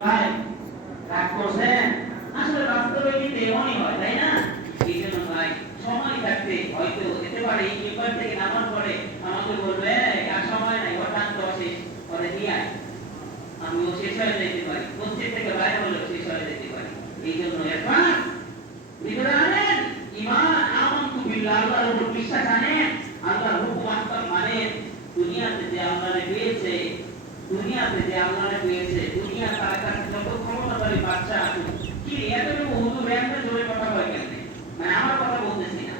ভাই হয়? থেকে বাইরে হলেও যেতে পারি। এই জন্য এরপর ইমান আমানতু বিল্লাহ আল্লাহর উপর বিশ্বাস আনেন। আল্লাহর হুকুম দুনিয়াতে যে আল্লাহরে পেয়েছে দুনিয়াতে যে আল্লাহরে পেয়েছে, দুনিয়া তার কাছে যত ক্ষমতাশালী বাচ্চা আছে, কি এত হুজুর এমনি জোরে কথা হয় কেন মানে আমার কথা বলতেছি না।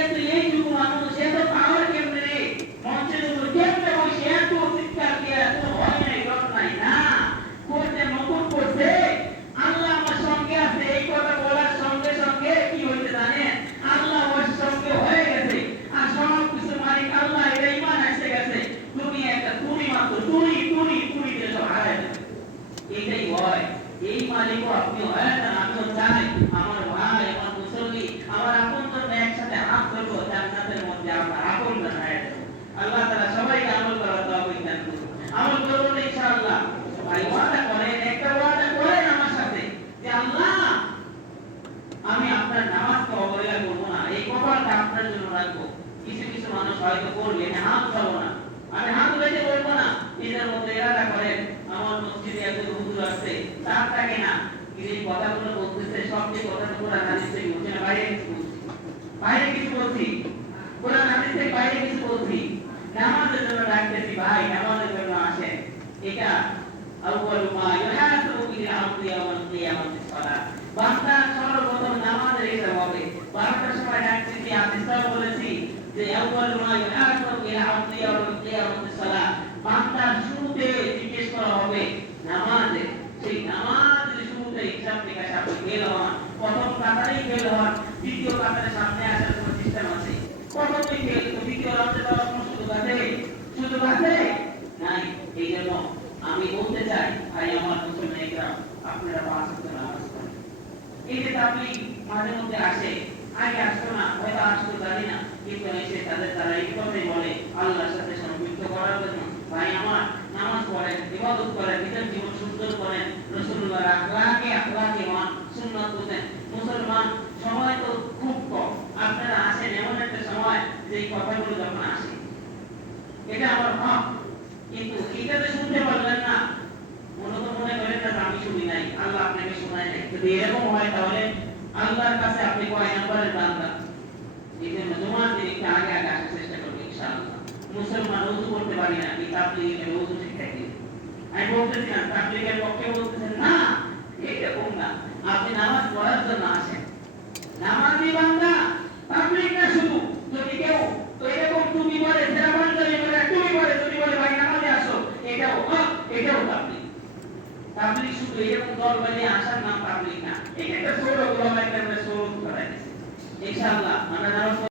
এত এইটুকু মানুষ এত পাওয়ার কেমনে রে মঞ্চের উপর কেমনে বসে এত চিৎকার দিয়ে এত ভয় নাই ডর নাই না করতে নতুন করছে আল্লাহ আমার সঙ্গে আছে এই কথা বলার সঙ্গে সঙ্গে কি হইতে জানেন আল্লাহ ওর সঙ্গে হয়ে গেছে আর সব কিছু মালিক আল্লাহ এটা ইমান এসে গেছে তুমি একটা তুমি মাত্র তুমি তুমি তুমি দিয়ে সব হারাই দেবে এটাই হয় এই মালিকও আপনি হয়? না আমিও চাই আমার ভাই, আমার মুসল্লি, আমার আপন একসাথে হাত ধরবো, জান্নাতের মধ্যে আমরা আপন হয়ে যাব। আল্লাহ তাআলা সবাইকে আমল করার তৌফিক দান করুন। আমল করুন ইনশাআল্লাহ। ভাই, ওয়াদা করেন, একটা ওয়াদা করেন আমার সাথে, যে আল্লাহ, আমি আপনার নামাজকে অবহেলা করব না, এই কপালটা আপনার জন্য রাখব। কিছু কিছু মানুষ হয়তো করবে আমি হাত উঠাবো না। আমি হাত উঠাইতে বলব না। নিজের মধ্যে এরাদা করেন, আমার মসজিদে এত আসছে তার থাকে না। এই কথাগুলো বলতেছে সব যে কথাগুলো কোরআন হাদিস থেকে বলছে না, বাইরে কিছু বাইরে কিছু বলছি। কোরআন হাদিস থেকে বাইরে কিছু বলছি। নামাজের জন্য ডাকতেছি, ভাই, নামাজের জন্য আসেন। এটা আউয়ালু মা ইউহাসাবু বিল আবদি ইয়াওমাল কিয়ামাতিস সালাত বান্দা সর্বপ্রথম নামাজের হিসাব হবে। বারোটার সময় ডাকতেছি, হাদিসটাও বলেছি যে আউয়ালু মা ইউহাসাবু বিল আবদি ইয়াওমাল কিয়ামাতিস সালাত বান্দার শুরুতে জিজ্ঞেস করা হবে নামাজে সেই নামাজের শুরুতে হিসাব নিকাশ আপনি ফেল হন প্রথম কাতারেই ফেল হন দ্বিতীয় কাতারে সামনে আসার কোনো সিস্টেম আছে। প্রথমে ফেল দ্বিতীয় রাউন্ডে যাওয়ার কোনো সুযোগ আছে সুযোগ আছে? নাই, এই জন্য আমি বলতে চাই, ভাই, আমার মুসলমান একরাম আপনারা পাঁচ ওয়াক্ত নামাজ এই যে তাবলিগ মাঝে মধ্যে আসে, আগে আসতো না, হয়তো আসতো জানি না, কিন্তু এসে তাদের তারা এই কথাই বলে, আল্লাহর সাথে সম্পৃক্ত করার জন্য ভাই আমার নামাজ পড়েন ইবাদত করেন নিজের জীবন সুন্দর করেন রসুল্লাহ আখলাকে আখলাকে মান সুন্নাত বুঝেন মুসলমান সময় তো খুব কম আপনারা আসেন এমন একটা সময় যে এই কথাগুলো যখন আসে। এটা আমার হক কিন্তু এটাতে শুনতে পারলেন না। মূলত মনে করেন না আমি শুনি নাই। আল্লাহ আপনাকে শোনায় নাই। যদি এরকম হয় তাহলে আল্লাহর কাছে আপনি কয় নম্বরের বান্দা? এই জন্য জমার দিন আগে আগে আসার চেষ্টা করবে ইনশাআল্লাহ। মুসলমান উজু করতে পারি না কি তাবলিগের উজু শিখাই দিন আমি বলতেছিলাম তাবলিগের পক্ষে বলতেছেন, না এরকম না। আপনি নামাজ পড়ার জন্য আসেন। নামাজি বান্দা তাবলিগ না শুধু যদি কেউ তো এরকম তুমি বলে সেরা বান্দারি বলে তুমি বলে যদি বলে ভাই নামাজে আসো এটাও হক এটাও তাবলিগ তাবলিগ শুধু দল বানিয়ে আসার নাম পাবলিক না। এটা একটা ছোট কোরবানি আমরা শুরু করা। ইনশাআল্লাহ, আমরা